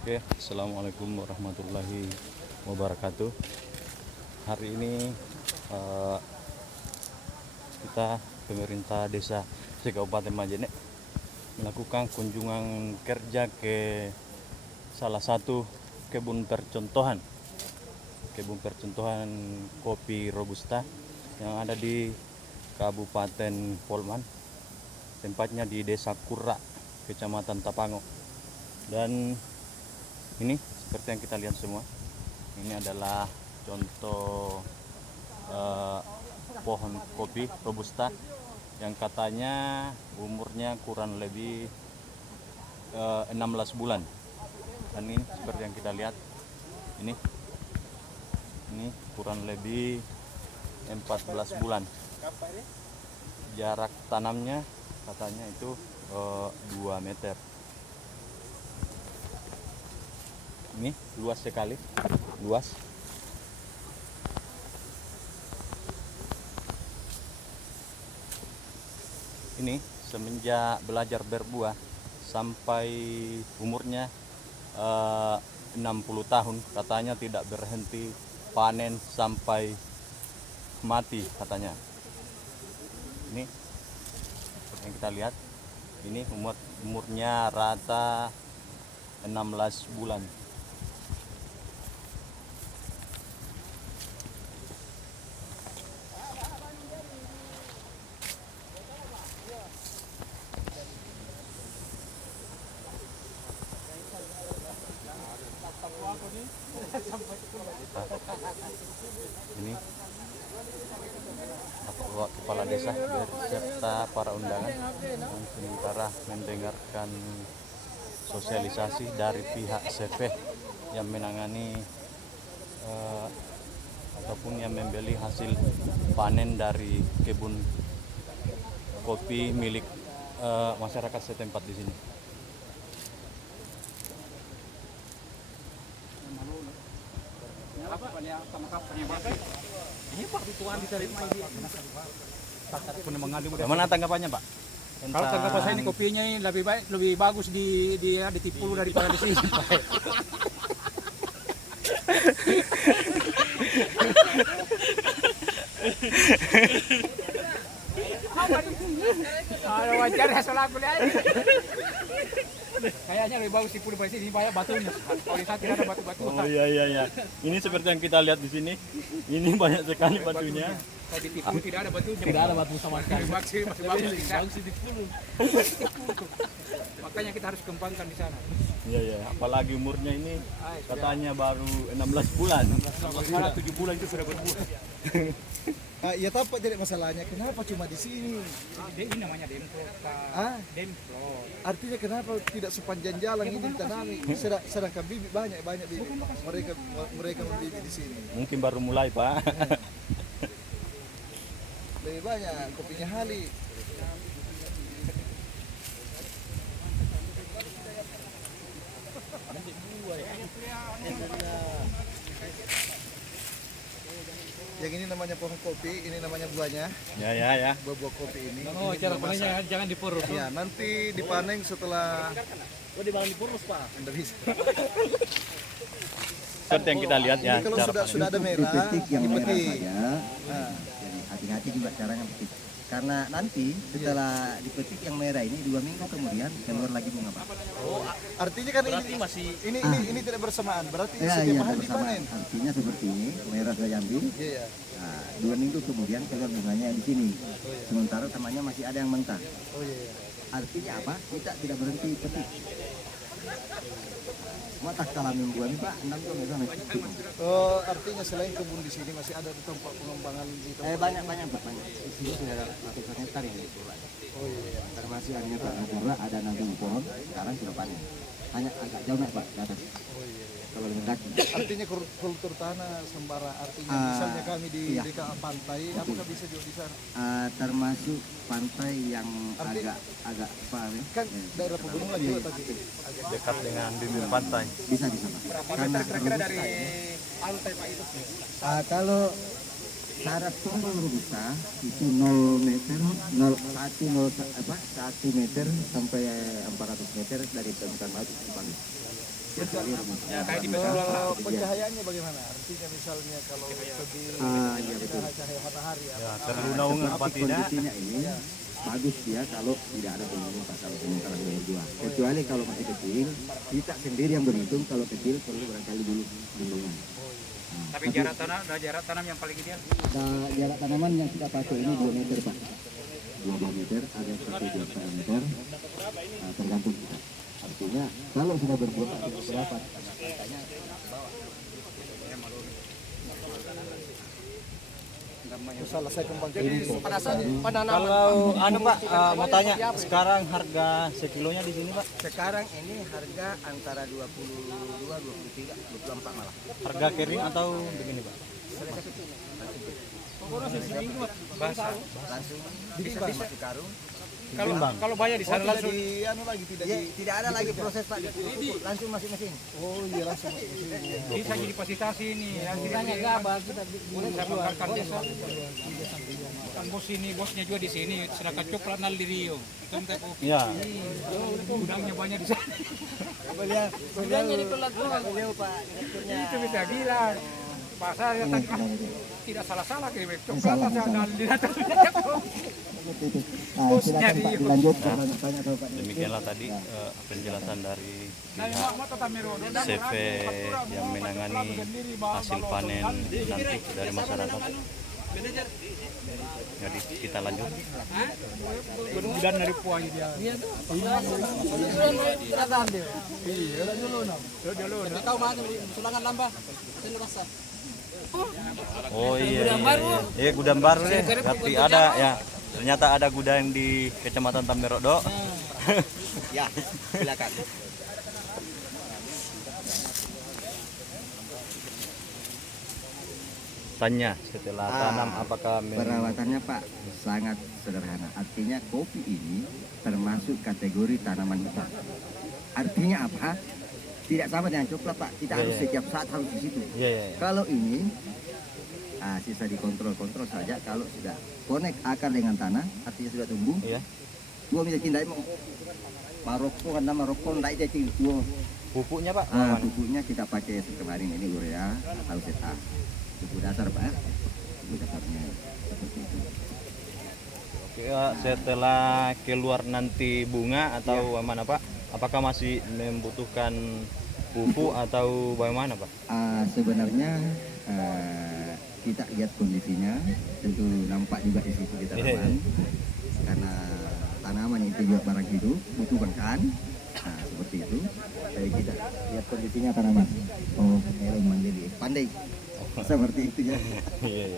Oke, assalamualaikum warahmatullahi wabarakatuh. Hari ini eh, kita pemerintah desa Kabupaten Majene melakukan kunjungan kerja ke salah satu kebun percontohan kopi robusta yang ada di Kabupaten Polman, tempatnya di Desa Kurra, Kecamatan Tapango. Dan ini seperti yang kita lihat semua, ini adalah contoh pohon kopi robusta yang katanya umurnya kurang lebih 16 bulan. Dan ini seperti yang kita lihat, ini kurang lebih 14 bulan. Jarak tanamnya katanya itu 2 meter. Ini luas sekali, luas. Ini semenjak belajar berbuah sampai umurnya 60 tahun, katanya tidak berhenti panen sampai mati katanya. Ini seperti yang kita lihat, ini umurnya rata 16 bulan. Ini kepala desa beserta para undangan yang sementara mendengarkan sosialisasi dari pihak CV yang menangani ataupun yang membeli hasil panen dari kebun kopi milik masyarakat setempat di sini. Bagaimana tanggapannya, Pak? Kalau tanggapan saya ini kopinya ini lebih bagus di Tipulu daripada di sini, Pak. Kalau wajar hasil aku lihat. Kayaknya lebih bagus Tipulu daripada sini, banyak batunya. Kalau di sana tidak ada batu-batu. Oh iya. Ini seperti yang kita lihat di sini. Ini banyak sekali batunya. Kalau di Tipulu tidak ada batunya. Tidak ada batu sama sekali. Masih bagus di sana. Bagus di Tipulu. Makanya kita harus kembangkan di sana. Iya. Apalagi umurnya ini katanya baru 16 bulan. Sekarang 7 bulan itu sudah berbuah. Ya tapak jadi masalahnya, kenapa cuma di sini? Ini namanya demplot. Demplot. Artinya kenapa tidak sepanjang jalan ini ditanami? Sedangkan bibit banyak bibit. Mereka membibit di sini. Mungkin baru mulai, Pak. Lebih banyak kopinya Hali. Yang ini namanya pohon kopi, ini namanya buahnya. Ya. Buah kopi ini. Oh, ini cara belum masak. panennya jangan dipurus. Ya, nanti dipanen setelah Dibangun di Purus, Pak. Anda bisa. Seperti yang kita lihat ya. Ini kalau cara sudah ada merah, dipetik yang merah dipetik. saja. Nah, Jadi hati-hati juga caranya petik. Karena nanti setelah dipetik yang merah ini 2 minggu kemudian keluar lagi bunga, Pak. artinya kan Berarti ini masih ini tidak bersamaan. Berarti Ya, setiap iya hari bersamaan. dipanen. Artinya seperti ini, merah saya ambil. Iya. Nah, 2 minggu kemudian keluar bunganya di sini. Sementara temannya masih ada yang mentah. Oh iya. Artinya apa? Kita tidak berhenti petik. Mata kalah minggu ini, Pak, 6 tahun sampai petik. Oh, artinya selain kebun di sini masih ada di tempat pengembangan di tempat. Banyak, Pak, banyak. Di sini sudah ada ratusan hektar yang dikelola. Oh iya. Termasuk adanya Pak Nagura, ada 60 pohon, sekarang sudah panen. Hanya agak jauh naik, Pak, ke atas. Oh iya. Kalau mendaki. Artinya kultur tanah sembara, artinya Ah, misalnya kami di iya. dekat pantai, apakah bisa juga di sana? Termasuk pantai yang Artinya- agak apa ya? Kan daerah pegunungan juga tadi. dekat dengan bibir pantai. Bisa Pak. Karena Kira-kira dari pantai Pak itu. kalau syarat tombol robusta itu 0 meter, 1 meter sampai 400 meter dari permukaan laut itu bagus. Kecuali robusta. Ya kayak di Pesaluang lah. Kalau pencahayaannya bagaimana? Artinya misalnya kalau lebih Iya betul. cahaya matahari Ya, terlalu naungan apa Tetapi tidak? kondisinya ini bagus dia kalau tidak ada pengunjung kalau sementara berdua. Kecuali kalau masih kecil, kita sendiri yang berhitung. Kalau kecil perlu barangkali dulu bimbingan. Tapi jarak tanam yang paling ideal. Jarak tanaman yang kita pakai ini 2 meter Pak. 2 meter, ada 1,2 meter, tergantung kita. Artinya kalau sudah berbuah berapa? Angkanya salah saya kembangkan Kalau anu Pak, mau tanya, sekarang harga sekilonya di sini Pak? sekarang ini harga antara 22, 23, 24 malah. Harga kering atau begini Pak? Langsung bisa masuk karung. Kalau bayar di sana langsung di anu lagi tidak Ya, di tidak ada lagi proses Pak, langsung masuk mesin. oh iya langsung masuk ke sini. bisa jadi fasilitasi ini. Yang kitanya gabah kita bangkarkan desa. Kan bos ini, bosnya juga di sini. Sedangkan coklat nal di Rio. Kan teh kopi. Ya. Gudangnya banyak di sana. Beliau Pak direkturnya. Itu bisa bilang. Pasar ya tidak salah-salah kayak coklat ada di Silakan Pak dilanjut banyak Pak. Demikianlah tadi penjelasan dari pihak CV yang menangani hasil panen nanti dari masyarakat. Jadi kita lanjut. dan dari puanya dia. Iya tuh. Tahu mana sulangan lambah. Oh iya, iya gudang baru deh. Berarti ada ya. Ternyata ada gudang di Kecamatan Tamberodo. Ya, silakan. Tanya setelah tanam apakah Perawatannya Pak sangat sederhana. Artinya kopi ini termasuk kategori tanaman hutan. Artinya apa? Tidak sama dengan coklat Pak. Kita harus setiap saat harus di situ. Iya. Kalau ini sisa dikontrol saja. Kalau sudah connect akar dengan tanah, artinya sudah tumbuh. Iya. Dua bisa cindai mau Maroko kan Maroko tidak jadi dua. Pupuknya Pak. Pupuknya kita pakai kemarin ini urea atau ZA. Pupuk dasar Pak. Pupuk dasarnya seperti itu. Oke, setelah keluar nanti bunga atau mana Pak? Apakah masih membutuhkan pupuk atau bagaimana Pak? Sebenarnya kita lihat kondisinya, tentu nampak juga di situ di tanaman. Karena tanaman itu juga barang hidup, butuh makan. Seperti itu. Jadi kita lihat kondisinya tanaman. Oh, melon mandiri, pandai. Seperti itu ya. Iya.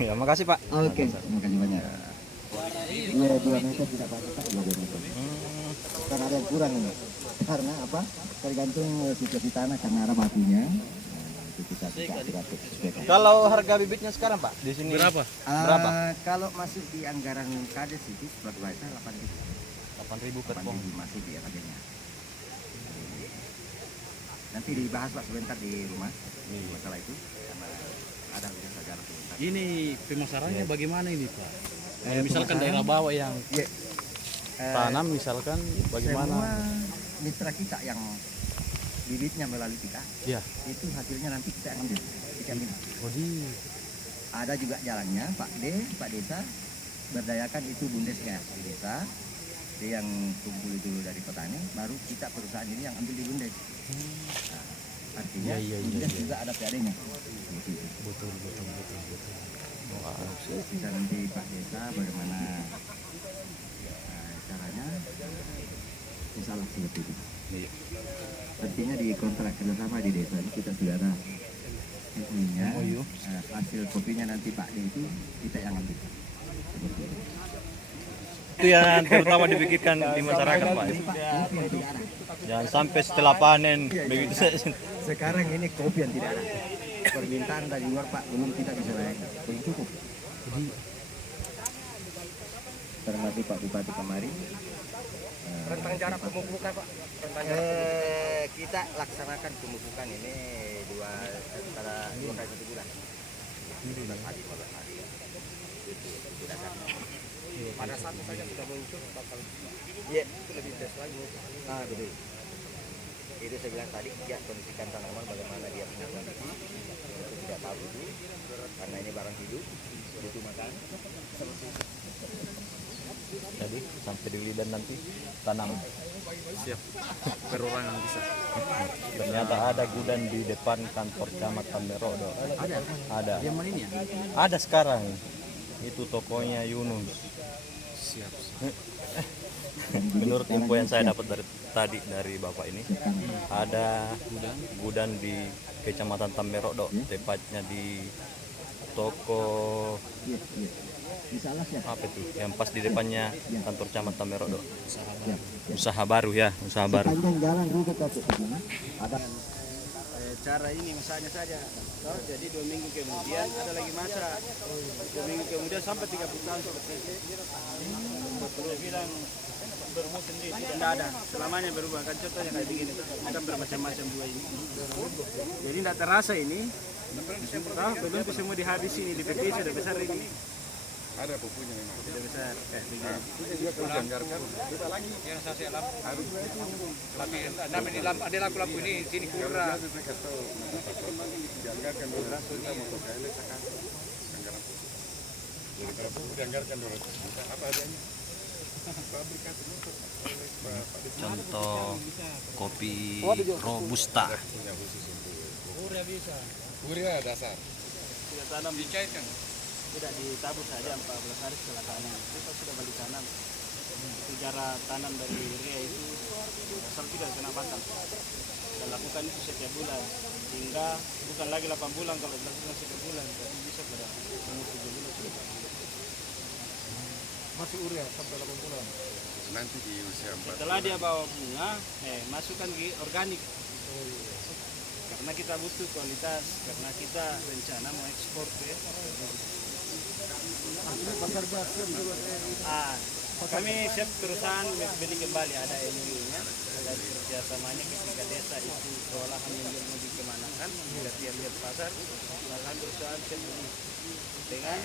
Ya, makasih Pak. Oke, terima kasih banyak. 2 meter tidak pakai Pak, 2 meter. Karena ada yang kurang ini. Karena apa? Tergantung situasi tanah karena ada batunya. Itu kita sesuaikan. Kalau harga bibitnya sekarang Pak di sini Berapa? Berapa? Kalau masuk di anggaran kades itu buat bahasa 8.000. 8.000 per pom. 8.000 masuk di harganya. Nanti dibahas Pak sebentar di rumah masalah itu karena ada sejarah sebentar. Ini pemasarannya bagaimana ini Pak? Misalkan daerah bawah yang tanam misalkan bagaimana? Semua mitra kita yang bibitnya melalui kita, Ya. itu hasilnya nanti kita ambil. Ada juga jalannya Pak Desa berdayakan itu bundesnya di desa. Dia yang kumpul itu dari petani, baru kita perusahaan ini yang ambil di bundes. Artinya bundes juga ada PAD-nya. Betul. Bisa nanti Pak Desa bagaimana caranya, misalnya seperti itu. Iya. Artinya di kontrak kerjasama di desa ini kita sudah ada ininya, hasil kopinya nanti Pak D itu kita yang ambil. Seperti itu. Itu yang terutama dipikirkan di masyarakat Pak. Kopi yang tidak ada. Jangan sampai setelah panen begitu saja. Sekarang ini kopi yang tidak ada. Permintaan dari luar Pak belum kita bisa layani. Belum cukup. Termasuk Pak Bupati kemarin. Rentang jarak pemupukan Pak. Kita laksanakan pemupukan ini antara 2 kali 1 bulan. Pada satu saja sudah muncul bakal itu lebih tes lagi. Betul. Itu saya bilang tadi ya kondisikan tanaman bagaimana dia punya kondisi itu tidak tahu dulu karena ini barang hidup butuh makan seperti itu. Jadi sampai di lidan nanti tanam. Siap. Perorangan bisa. Ternyata ada gudang di depan kantor camat Merodo. Ada. Yang mana ini ya? Ada sekarang. Itu tokonya Yunus. Siap. Menurut info yang saya dapat dari tadi dari bapak ini, ada gudang di Kecamatan Tammerodo, tepatnya di toko apa itu? Yang pas di depannya kantor camat Tammerodo. Usaha baru ya, usaha baru. Cara ini masaknya saja. Jadi 2 minggu kemudian ada lagi masak. 2 minggu kemudian sampai 30 tahun seperti itu. Betul bilang berumur sendiri tidak ada. Selamanya berubah kan contohnya kayak begini. Kita bermacam-macam dua ini. Jadi tidak terasa ini. Belum semua dihabis ini di PP sudah besar ini. Ada pupunya memang. Sudah besar kayak begini. Kita juga kalau dianggarkan kita lagi Yang saya lampu. harus Namanya lampu, ada lampu ini sini kurang. saya kasih tahu dianggarkan 200 juta motor KL sekarang anggaran pupu. Jadi kalau pupu dianggarkan 200 juta apa adanya? Pabrikat motor. Contoh kopi robusta. Punya khusus untuk Urea bisa. urea dasar. Sudah tanam Dicairkan. tidak ditabur saja 14 hari setelah tanam. Kita sudah balik tanam. Itu cara tanam dari urea itu asal tidak kena batang. Kita lakukan itu setiap bulan hingga bukan lagi 8 bulan kalau dilakukan setiap bulan, tapi bisa pada umur 7 bulan sudah. Masih urea sampai 8 bulan. Nanti di usia 4 Setelah dia bawa bunga, masukkan ke organik. Karena kita butuh kualitas, karena kita rencana mau ekspor ke Pasar Basir juga. kami siap perusahaan beli kembali, ada MOU-nya, ada kerjasamanya ketika desa itu olahan yang mau dikemanakan, kita lihat pasar, malahan perusahaan siap beli dengan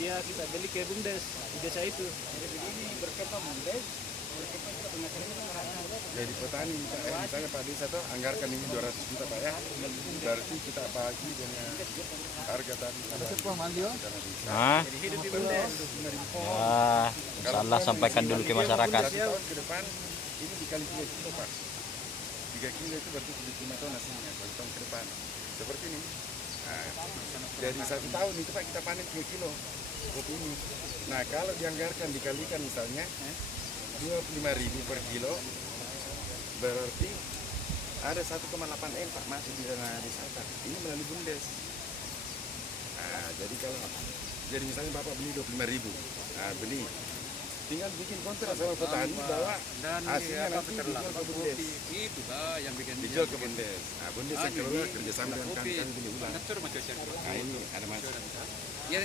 dia kita beli ke BUMDes di desa itu. Jadi ini berkembang BUMDes, berkembang kita punya jadi petani misalnya Pak Desa tuh anggarkan ini 200 juta Pak ya. Berarti kita bagi dengan harga tadi. Wah, Mandio. Nah, jadi hidup di BUMDes. ya, salah sampaikan dulu ke masyarakat. 1 tahun ke depan ini dikali 3 kilo Pak. 3 kilo itu berarti 75 ton hasilnya 1 tahun ke depan. Seperti ini. Nah, jadi 1 tahun itu Pak kita panen 3 kilo kopi ini. Nah kalau dianggarkan dikalikan misalnya 25.000 per kilo berarti ada 1,8 M Pak masuk di dana desa Pak. Ini melalui BUMDes. Nah, jadi misalnya Bapak beli 25.000. Nah, beli. Tinggal bikin kontrak sama petani bahwa hasilnya nanti dijual ke BUMDes. Itu lah yang bikin Dijual ke BUMDes. Nah, BUMDes yang keluar kerjasama dengan kami beli ulang. Ngatur macam siapa? Nah, ini ada masuk. Ya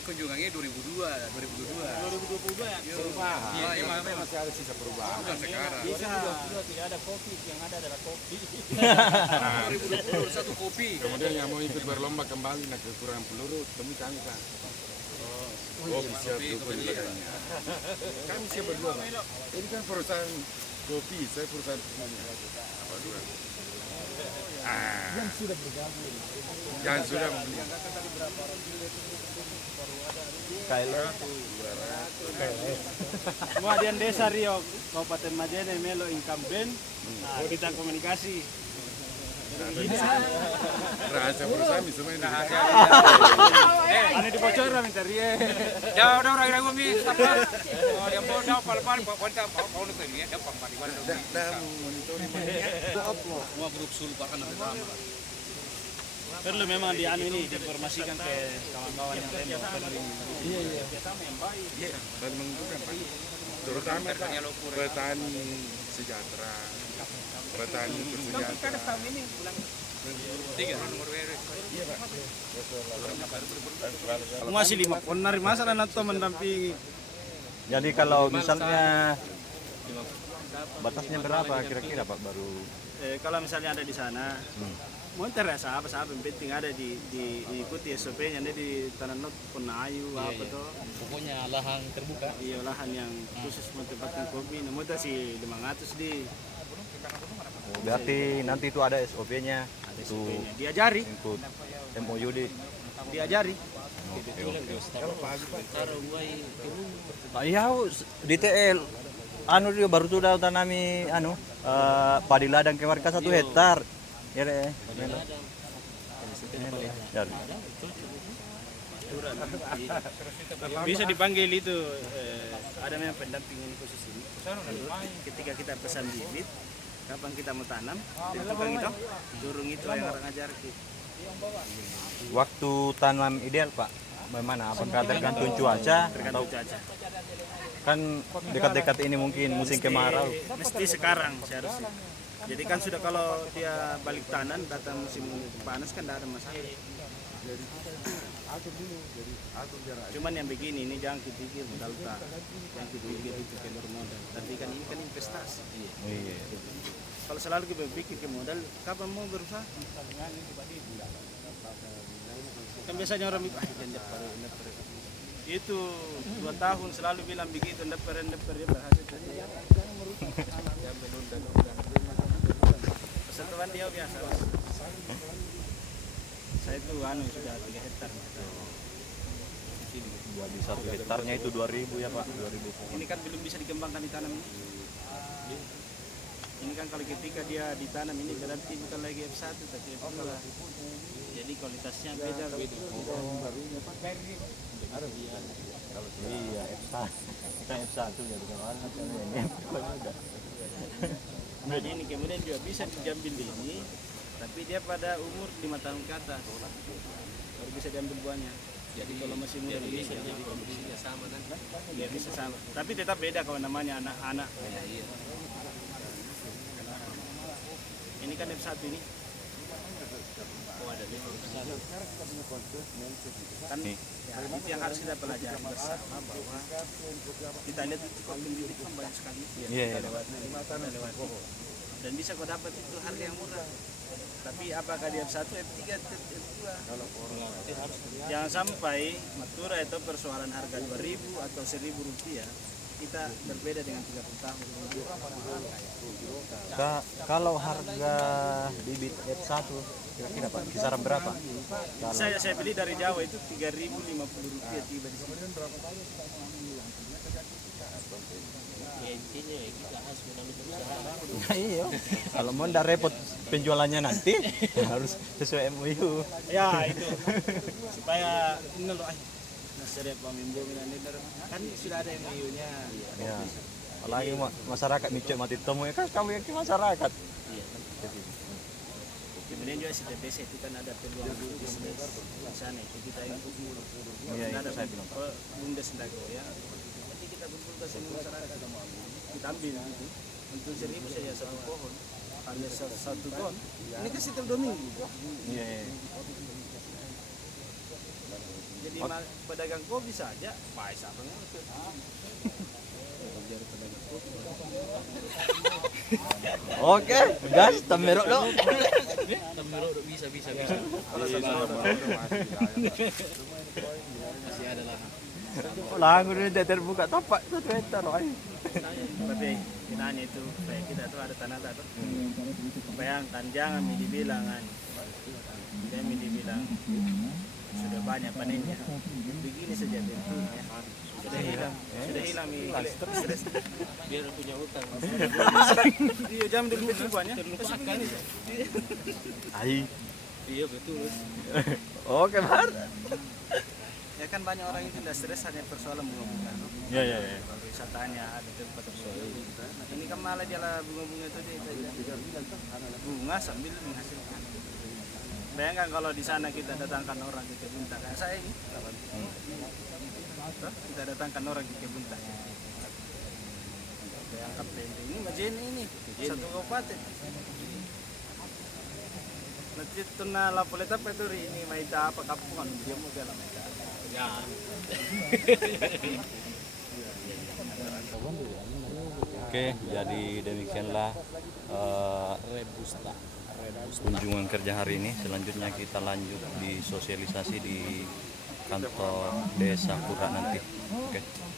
kunjungannya 2022. 2022 ya. Perubahan. Iya, iya, Tapi masih ada sisa perubahan. Bukan sekarang. Bisa tidak ada kopi, yang ada adalah kopi. 2020 satu kopi. Kemudian yang mau ikut berlomba kembali nak kekurangan peluru, temui kami Pak. Oh, siap dukung di belakangnya. Kami siap berdua Pak. Ini kan perusahaan kopi, saya perusahaan apa dua? Yang sudah bergabung. Yang sudah membeli. Semua di desa Rio, Kabupaten Majene, Melo Incumbent. Nah, kita komunikasi. Rahasia perusahaan semua ini. Ini dibocoran minta Rio. Ya udah orang yang ngomong apa? Oh, yang mau tahu pal-pal kuanta mau nulis ini ya, pal-pal di mana. Dan monitoring Semua grup sulpa kan ada sama. Perlu memang di anu ini diinformasikan ke kawan-kawan yang lain. Iya. Iya, dan menguntungkan Pak. Terutama Pak, petani sejahtera, petani bersejahtera. Tiga nomor WR. Iya Pak. Masih 5 ponar masa dan atau mendampingi. Jadi kalau misalnya Batasnya berapa kira-kira Pak baru? Kalau misalnya ada di sana, monter ya apa yang penting ada diikuti SOP-nya, ada di tanah not penayu apa tuh. Pokoknya lahan terbuka. Iya, lahan yang khusus untuk tempatkan kopi, namun sih 500 di. Berarti nanti itu ada SOP-nya. Ada SOP-nya. Diajari. Ikut MOU Diajari. Iya, di TL anu dia baru sudah tanami padi ladang ke warga 1 hektar. Ya deh. Bisa dipanggil itu ada memang pendampingan khusus ini. Ketika kita pesan bibit, kapan kita mau tanam, dan tukang itu turun itu yang orang ajar kita. Waktu tanam ideal Pak, bagaimana? Apakah tergantung cuaca? Tergantung cuaca. Kan dekat-dekat ini mungkin musim kemarau. Mesti sekarang seharusnya. Jadi kan sudah kalau dia balik tanam datang musim panas kan tidak ada masalah. Cuman yang begini ini jangan dipikir modal tak, yang dipikir itu kendor modal. Tapi kan ini kan investasi. Iya. Kalau selalu kita berpikir ke modal, kapan mau berusaha? Kan biasanya orang mikir itu 2 tahun selalu bilang begitu, dapat dia berhasil. Persatuan dia biasa. Saya itu sudah 3 hektar. Jadi 1 hektarnya itu 2.000 ya Pak, 2.000 pohon. Ini kan belum bisa dikembangkan ditanam ini. Ini kan kalau ketika dia ditanam ini berarti bukan lagi F1 tapi F2. Jadi kualitasnya beda. Iya, F1. Kita F1 ya bukan warna ini. Nah ini kemudian juga bisa diambil ini, tapi dia pada umur 5 tahun ke atas baru bisa diambil buahnya. Jadi kalau masih muda bisa jadi komposisinya sama nanti. Dia bisa sama, tapi tetap beda kalau namanya anak-anak. Ini kan F1 ini. Oh ada kan itu yang harus kita pelajari bersama bahwa kita lihat itu kok bibit kan banyak sekali Iya. lewat dan bisa kau dapat itu harga yang murah, tapi apakah di F1 F3 F2 jangan sampai Matura itu persoalan harga 2.000 atau 1.000 rupiah kita berbeda dengan 30 tahun. Kalau harga bibit F1 kira-kira Pak kisaran berapa? Saya beli dari Jawa itu 3.050 rupiah tiba di sini. Nah, iya. Kalau mau ndak repot penjualannya nanti harus sesuai MOU. Ya itu supaya ini loh nasir pemimpin kan sudah ada MOU-nya. Ya. Apalagi masyarakat micet mati temu ya kan kamu yang ke masyarakat. Kemudian juga si TBC itu kan ada peluang bisnis di sana itu kita yang Iya, ada itu saya bilang. bumdes Dago ya. Nanti kita kumpulkan semua masyarakat kita ambil gitu. Untuk 1.000 saja 1 pohon hanya 1 ton. Ini kan setiap 2 minggu. Iya. Jadi pedagang kopi saja baik sama itu. Oke, gas tamerok lo. Tamerok bisa. Masih ada lahan. Lahan udah terbuka tapak 1 hektar loh. Tapi ini itu kayak kita tuh ada tanah tuh. Bayangkan jangan dibilang jangan dibilang sudah banyak panennya. Begini saja bentuknya. Sudah hilang stres. Biar punya utang. Iya jam dulu bentuknya. Terlupakan. Ai. Iya betul. Oke, Bar. Ya kan banyak orang itu tidak stres hanya persoalan bunga-bunga. Iya. Wisatanya ada tempat persoalan. Ini kan malah jalan bunga-bunga itu dia bunga sambil menghasilkan. Bayangkan kalau di sana kita datangkan orang ke kebun tak kayak saya ini. Kita datangkan orang ke kebun tak. Bayangkan ini Majene ini satu kabupaten. Nanti tuna lapoleta peturi ini maita apa kapungan dia mau jalan maita. Ya. Oke, jadi demikianlah kunjungan kerja hari ini. Selanjutnya kita lanjut di sosialisasi di kantor desa Pura nanti. Oke.